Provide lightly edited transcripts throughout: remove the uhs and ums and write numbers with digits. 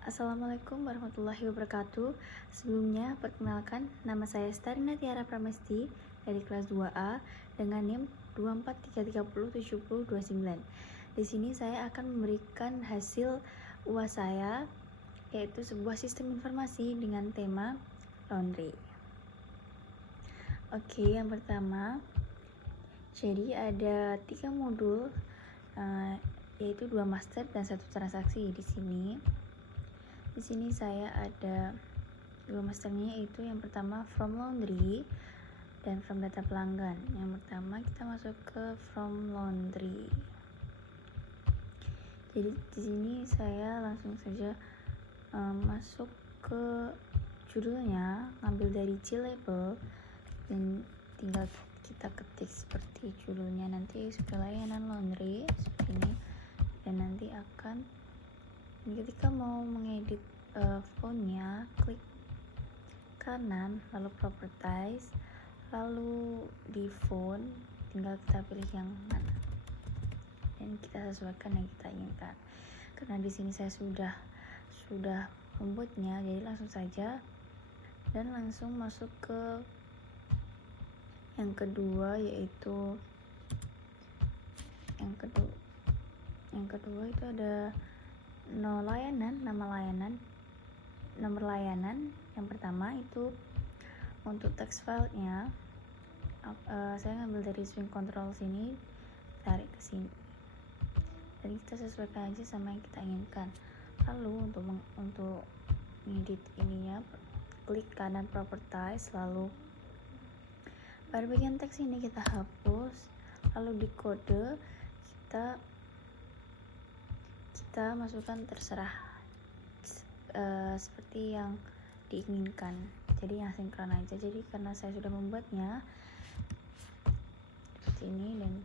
Assalamualaikum warahmatullahi wabarakatuh. Sebelumnya, perkenalkan, nama saya Starina Tiara Pramesti dari kelas 2A dengan NIM 243307029. Di sini saya akan memberikan hasil UAS saya, yaitu sebuah sistem informasi dengan tema laundry. Oke, yang pertama, jadi ada 3 modul, yaitu 2 master dan 1 transaksi. Di sini saya ada 2 masternya, yaitu yang pertama from laundry dan from data pelanggan. Yang pertama kita masuk ke from laundry. Jadi di sini saya langsung saja masuk ke judulnya, ngambil dari G-label dan tinggal kita ketik seperti judulnya nanti sebagai layanan laundry seperti ini, dan nanti akan ketika mau mengedit fontnya, klik kanan lalu properties, lalu di font tinggal kita pilih yang mana dan kita sesuaikan yang kita inginkan. Karena di sini saya sudah membuatnya, jadi langsung saja dan langsung masuk ke yang kedua, yaitu yang kedua itu ada nomor layanan. Yang pertama itu untuk text filenya, saya ngambil dari swing control sini, tarik ke sini, dan kita sesuaikan aja sama yang kita inginkan. Lalu untuk ngedit ininya, klik kanan properties, lalu pada bagian teks ini kita hapus, lalu di kode kita masukkan terserah seperti yang diinginkan, jadi yang sinkron aja. Jadi karena saya sudah membuatnya seperti ini, dan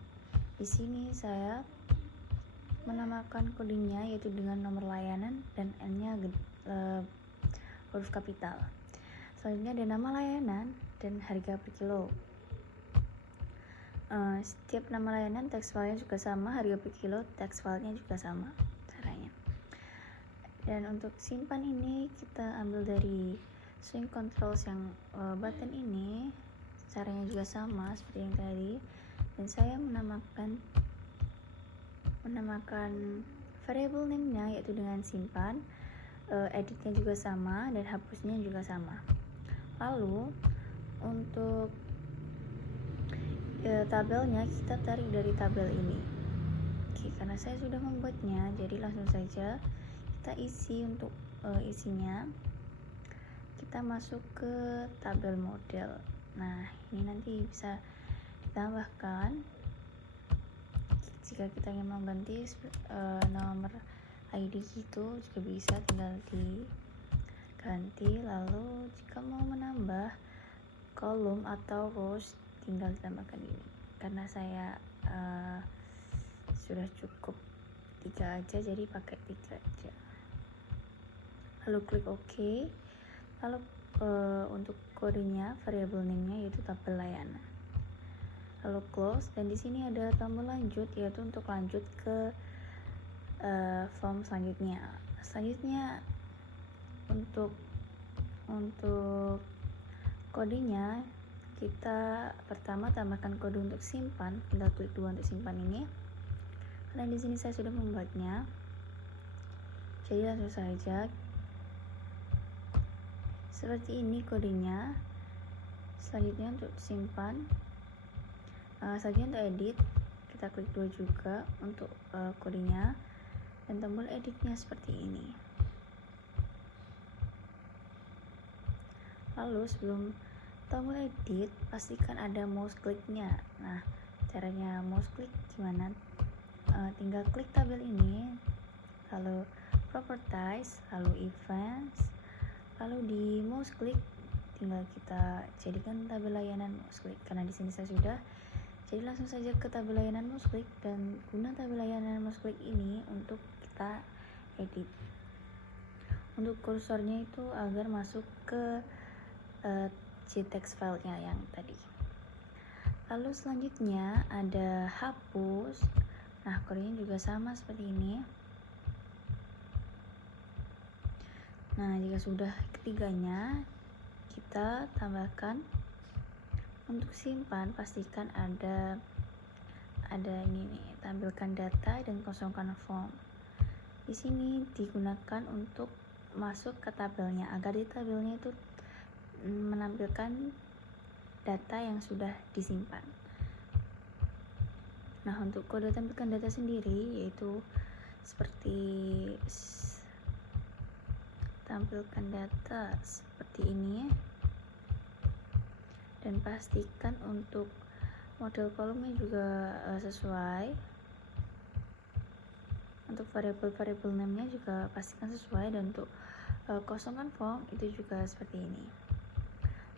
di sini saya menamakan kodenya yaitu dengan nomor layanan dan N-nya huruf kapital. Selanjutnya ada nama layanan dan harga per kilo. Setiap nama layanan text filenya juga sama, harga per kilo text filenya juga sama caranya. Dan untuk simpan ini kita ambil dari swing controls yang button ini, caranya juga sama seperti yang tadi, dan saya menamakan variable name-nya yaitu dengan simpan, editnya juga sama dan hapusnya juga sama. Lalu untuk tabelnya kita tarik dari tabel ini. Oke, karena saya sudah membuatnya, jadi langsung saja kita isi. Untuk isinya kita masuk ke tabel model. Nah, ini nanti bisa ditambahkan jika kita ingin mengganti nomor ID gitu juga bisa, tinggal diganti. Lalu jika mau menambah kolom atau rows tinggal ditambahkan ini. Karena saya sudah cukup 3 aja, jadi pakai 3 aja. Lalu klik OK. Lalu untuk kodenya, variable name-nya yaitu tabel layanan. Lalu close, dan di sini ada tombol lanjut, yaitu untuk lanjut ke form selanjutnya. Untuk kodenya, kita pertama tambahkan kode untuk simpan, tinggal klik 2 untuk simpan ini. Karena di sini saya sudah membuatnya, jadi langsung saja seperti ini kodenya. Selanjutnya untuk simpan, selanjutnya untuk edit kita klik 2 juga untuk kodenya, dan tombol editnya seperti ini. Lalu sebelum tombol edit, pastikan ada mouse kliknya. Nah, caranya mouse klik gimana? Tinggal klik tabel ini, lalu properties, lalu events, lalu di mouse klik tinggal kita jadikan tabel layanan mouse klik. Karena di sini saya sudah, jadi langsung saja ke tabel layanan mouse klik, dan guna tabel layanan mouse klik ini untuk kita edit. Untuk kursornya itu agar masuk ke JText filenya yang tadi. Lalu selanjutnya ada hapus. Nah, kodenya juga sama seperti ini. Nah, jika sudah ketiganya, kita tambahkan untuk simpan. Pastikan ada ini nih, tampilkan data dan kosongkan form. Di sini digunakan untuk masuk ke tabelnya, agar di tabelnya itu menampilkan data yang sudah disimpan. Nah, untuk kode tampilkan data sendiri yaitu seperti tampilkan data seperti ini, dan pastikan untuk model kolomnya juga sesuai. Untuk variabel name-nya juga pastikan sesuai, dan untuk kosongan form itu juga seperti ini.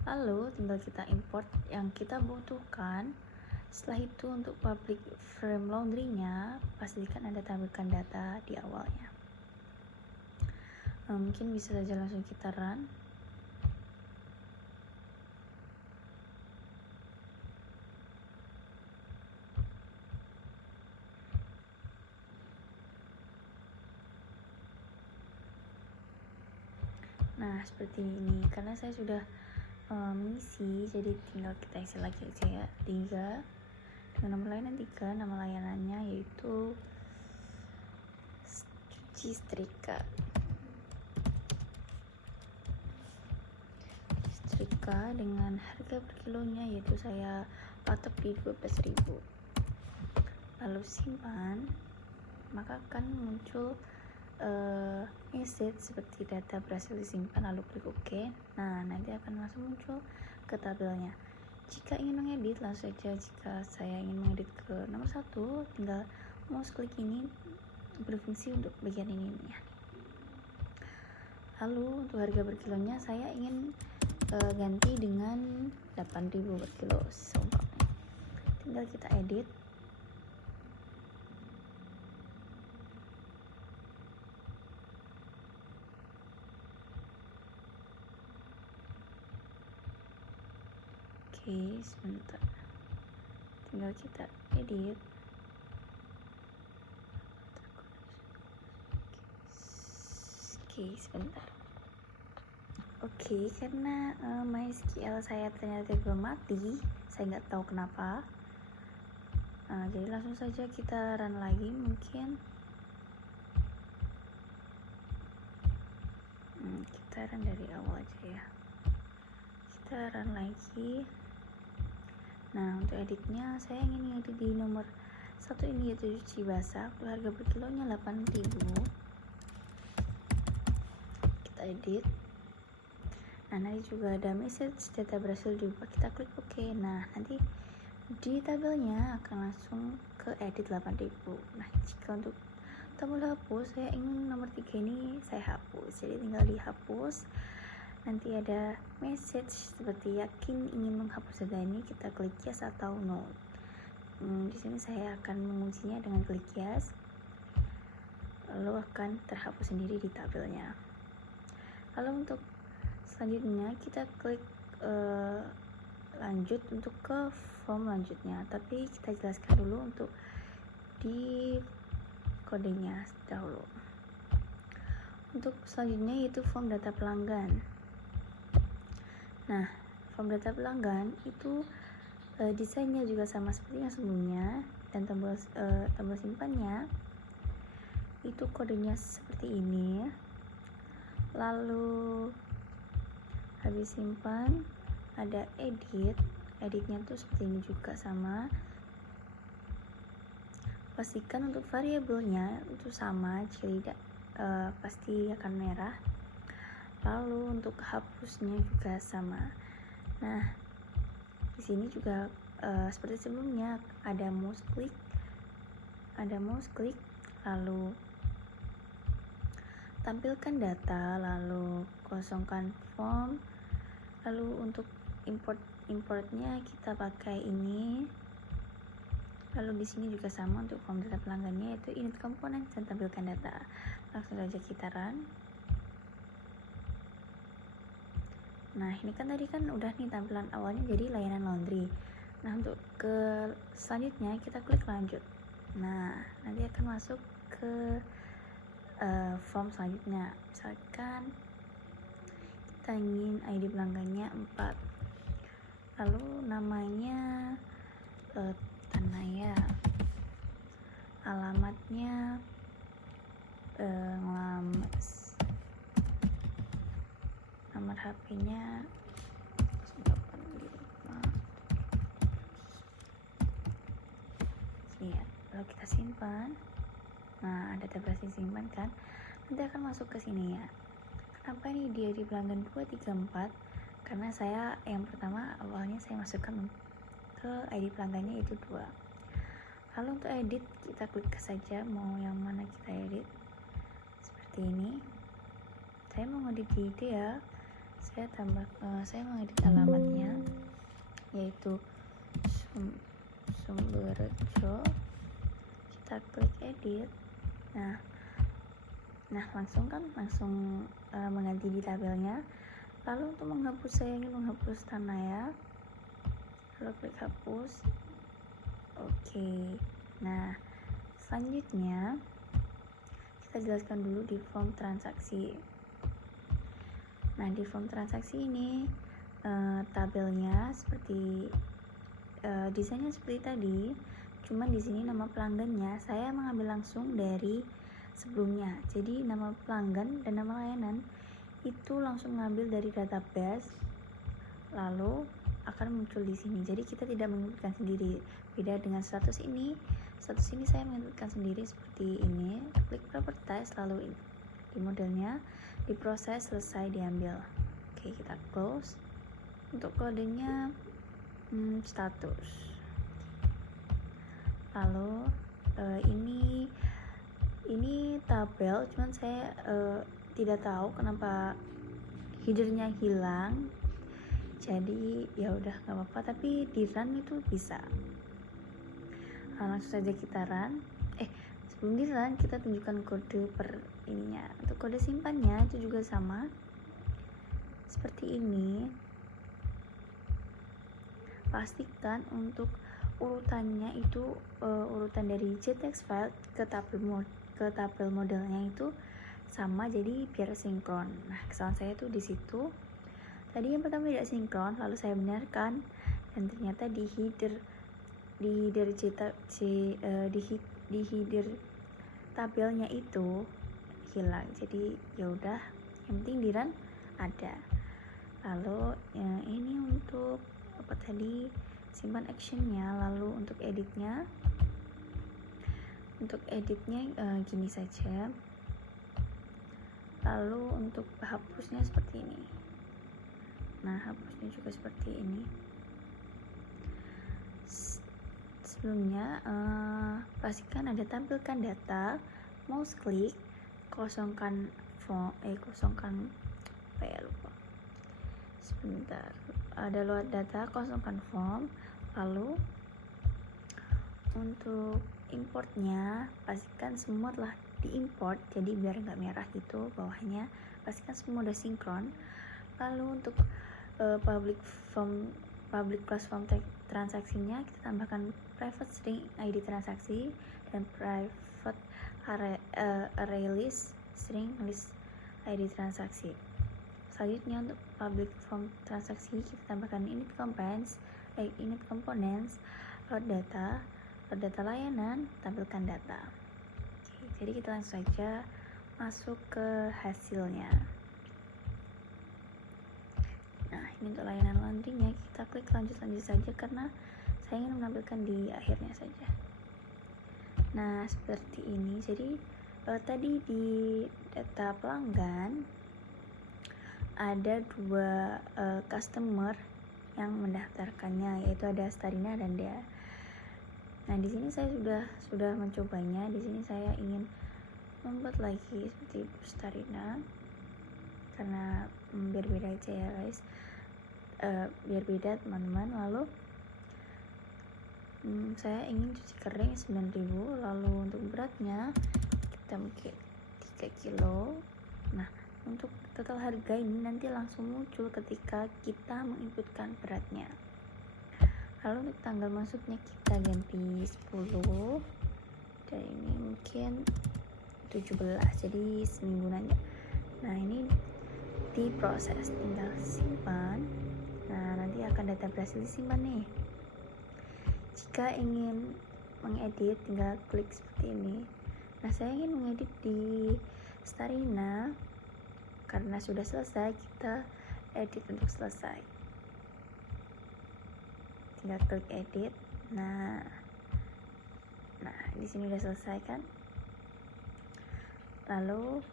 Lalu tinggal kita import yang kita butuhkan. Setelah itu untuk public frame laundry-nya pastikan ada tampilkan data di awalnya. Mungkin bisa saja langsung kita run. Nah, seperti ini. Karena saya sudah mengisi, jadi tinggal kita isi lagi aja ya. 3 dengan nomor layanan 3, nama layanannya yaitu cuci setrika dengan harga per kilonya yaitu saya patok di 12.000. Lalu simpan, maka akan muncul message seperti data berhasil disimpan, lalu klik OK. Nah, nanti akan langsung muncul ke tabelnya. Jika ingin mengedit, langsung saja. Jika saya ingin mengedit ke nomor 1, tinggal mouse klik ini berfungsi untuk bagian ini ya. Lalu untuk harga per kilonya saya ingin ganti dengan 8.000 per kilo seumpamanya. Tinggal kita edit. Oke, sebentar. Tinggal kita edit. Oke, sebentar. Oke, karena MySQL saya ternyata belum mati, saya nggak tahu kenapa. Jadi langsung saja kita run lagi mungkin. Kita run dari awal aja ya. Kita run lagi. Nah, untuk editnya saya ingin edit di nomor 1 ini yaitu cuci basah. Harga per kilonya 8.000. Kita edit. Nah, nanti juga ada message data berhasil diubah, kita klik OK. Nah, nanti di tabelnya akan langsung ke edit 8.000. Nah, jika untuk tombol hapus, saya ingin nomor 3 ini saya hapus, jadi tinggal dihapus. Nanti ada message seperti yakin ingin menghapus data ini, kita klik yes atau no. Di sini saya akan mengujinya dengan klik yes, lalu akan terhapus sendiri di tabelnya. Lalu untuk selanjutnya kita klik lanjut untuk ke form lanjutnya, tapi kita jelaskan dulu untuk di kodenya dahulu. Untuk selanjutnya yaitu form data pelanggan. Nah, form data pelanggan itu desainnya juga sama seperti yang sebelumnya, dan tombol simpannya itu kodenya seperti ini. Lalu habis simpan ada editnya tuh seperti ini juga sama. Pastikan untuk variabelnya itu sama, jika tidak pasti akan merah. Lalu untuk hapusnya juga sama. Nah, di sini juga seperti sebelumnya ada mouse click, lalu tampilkan data, lalu kosongkan form. Lalu untuk importnya kita pakai ini. Lalu di sini juga sama untuk form data pelanggannya yaitu init komponen dan tampilkan data. Langsung saja kita run. Nah, ini kan tadi kan udah nih tampilan awalnya jadi layanan laundry. Nah, untuk ke selanjutnya kita klik lanjut. Nah, nanti akan masuk ke form selanjutnya. Misalkan kita ingin ID pelanggannya 4, lalu namanya Tanaya, alamatnya Ngelames, nomor HP-nya 0855. Ya, lalu kita simpan. Nah, ada tabel simpan kan, nanti akan masuk ke sini ya. Kenapa ini dia di pelanggan 234? Karena saya yang pertama awalnya saya masukkan ke ID pelanggannya itu 2. Lalu untuk edit kita klik saja mau yang mana kita edit. Seperti ini. Saya mau ngedit ide ya. Saya mau edit alamatnya yaitu Sumberjo. Kita klik edit. Nah langsung mengganti di tabelnya. Lalu untuk menghapus, saya ingin menghapus Tanaya, lalu klik hapus. Oke. Nah selanjutnya kita jelaskan dulu di form transaksi. Nah di form transaksi ini tabelnya seperti desainnya seperti tadi, cuman di sini nama pelanggannya saya mengambil langsung dari sebelumnya. Jadi nama pelanggan dan nama layanan itu langsung ngambil dari database, lalu akan muncul di sini. Jadi kita tidak menginputkan sendiri. Beda dengan status ini saya menginputkan sendiri seperti ini. Klik properties, lalu di modelnya diproses, selesai, diambil. Oke, kita close. Untuk kodenya status. Lalu ini tabel, cuman saya tidak tahu kenapa headernya hilang. Jadi ya udah nggak apa-apa, tapi di run itu bisa. Langsung saja kita run. Sebelum di run kita tunjukkan kode per ininya. Untuk kode simpannya itu juga sama seperti ini. Pastikan untuk urutannya itu urutan dari JTX file ke tabel modelnya itu sama, jadi biar sinkron. Nah kesalahan saya tuh di situ. Tadi yang pertama tidak sinkron, lalu saya benarkan dan ternyata di header tabelnya itu hilang. Jadi ya udah, yang penting di run ada. Lalu ini untuk apa tadi, simpan actionnya. Lalu untuk editnya gini saja. Lalu untuk hapusnya seperti ini. Nah hapusnya juga seperti ini. Sebelumnya pastikan ada tampilkan data, mouse klik, kosongkan sebentar, ada load data, kosongkan form. Lalu untuk importnya pastikan semua telah diimport, jadi biar nggak merah gitu bawahnya, pastikan semua udah sinkron. Lalu untuk public class form transaksinya kita tambahkan private string ID transaksi dan private array list string list ID transaksi. Selanjutnya untuk public form transaksi kita tambahkan init components, load data layanan, tampilkan data. Oke, jadi kita langsung saja masuk ke hasilnya. Nah ini untuk layanan laundrynya, kita klik lanjut saja karena saya ingin menampilkan di akhirnya saja. Nah seperti ini. Jadi tadi di data pelanggan ada 2 customer yang mendaftarkannya, yaitu ada Starina dan Dea. Nah di sini saya sudah mencobanya. Di sini saya ingin membuat lagi seperti Starina karena biar beda aja ya guys, biar beda teman-teman. Lalu saya ingin cuci kering 9.000. Lalu untuk beratnya kita mungkin 3 kilo. Nah untuk total harga ini nanti langsung muncul ketika kita menginputkan beratnya. Lalu untuk tanggal masuknya kita ganti 10 dan ini mungkin 17, jadi seminggu aja. Nah ini diproses, tinggal simpan. Nah, nanti akan data berhasil disimpan nih. Jika ingin mengedit, tinggal klik seperti ini. Nah, saya ingin mengedit di Starina. Karena sudah selesai, kita edit untuk selesai. Tinggal klik edit. Nah, di sini udah selesai kan? Lalu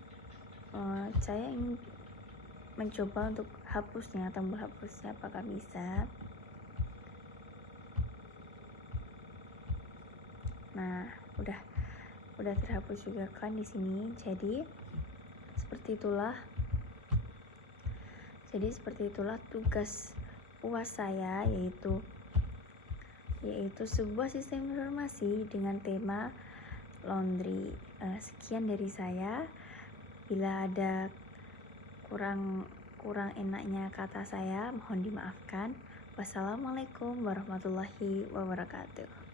saya ingin mencoba untuk hapusnya, tombol hapusnya apakah bisa. Nah, udah terhapus juga kan di sini. Jadi seperti itulah tugas UAS saya, yaitu sebuah sistem informasi dengan tema laundry. Sekian dari saya. Bila ada kurang enaknya kata saya, mohon dimaafkan. Wassalamualaikum warahmatullahi wabarakatuh.